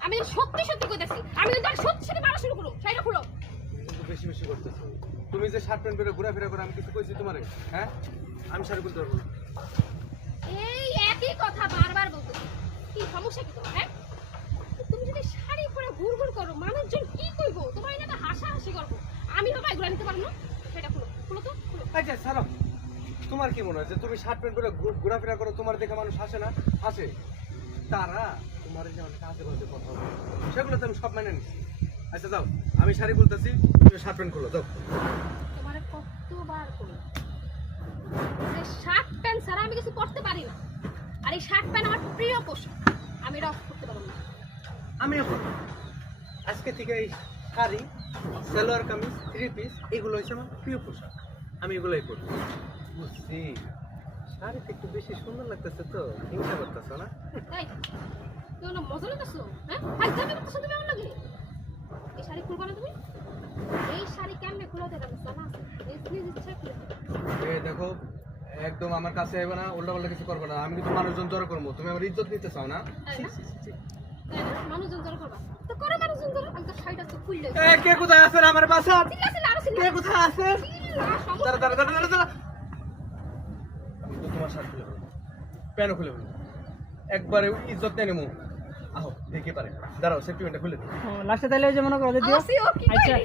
আমি সত্যি সত্যি কইতাছি আমি কিন্তু আর সত্যি সত্যি মারা শুরু করব শাড়িটা খুলো কিন্তু বেশি বেশি করতেছো তুমি যে শার্ট প্যান্ট পরে ঘোরাফেরা করে আমি কিছু কইছি তোমারে হ্যাঁ আমি শাড়ি খুলতে পারবো না এই একই কথা বারবার বলতো কি সমস্যা কি তোমার হ্যাঁ তুমি যদি শাড়ি পরে ঘুরঘুর করো মানুষজন কি কইবো তোমার এটা হাসাহাসি করবো আমি বাবা এগুলো নিতে পারবো না সেটা খুলো খুলো তো খুলো আচ্ছা ছাড়ো তোমার কি মনে হয় যে তুমি শার্ট প্যান্ট পরে ঘোরাফেরা করো তোমার দেখে মানুষ হাসে না হাসে তারা তোমার যে অনেক আজে বাজে কথা বলে সেগুলো তো আমি সব মেনে নিচ্ছি আচ্ছা যাও আমি শাড়ি খুলতেছি তুমি শার্ট প্যান্ট খুলো যাও তোমার কতবার করি যে শার্ট প্যান্ট ছাড়া আমি কিছু পরতে পারি না আর এই শার্ট প্যান্ট আমার প্রিয় পোশাক আমি এটা অফ করতে পারবো না আমিও করবো আজকে থেকে এই শাড়ি সালোয়ার কামিজ থ্রি পিস এগুলো হচ্ছে আমার প্রিয় পোশাক আমি এগুলোই করবো বুঝছি শাড়িতে একটু বেশি সুন্দর লাগতেছে তো হিংসা করতেছো না এই তুমি না মজা নিতেছো হ্যাঁ ফাইজলামি করতেছো তুমি আমার লাগে এই শাড়ি খুলবা না তুমি এই শাড়ি কেমনে খুলে দেবে জানা আছে এই প্লিজ ইচ্ছা খুলে এই দেখো একদম আমার কাছে আইবে না উল্টা পাল্টা কিছু করবে না আমি কিন্তু মানুষজন জড়ো করবো তুমি আমার ইজ্জত নিতে চাও না মানুষজন জড়ো করবা তো করো মানুষজন জড়ো আমি তো শাড়িটা তো খুললে কে কোথায় আছেন আমার বাসা ঠিক আছে না আরো ছিল কে কোথায় আছেন দাঁড়া দাঁড়া দাঁড়া দাঁড়া দাঁড়া আমি তো তোমার শার্ট খুলে ফেলবো প্যানও খুলে ফেলবো একবারে ইজ্জত নিয়ে নেবো আহো দেখে পারে দাঁড়াও সেফটি প্যান্টটা খুলে দিই লাস্টে তাহলে ওই যে মনে করো যে আসি ও কি আচ্ছা করি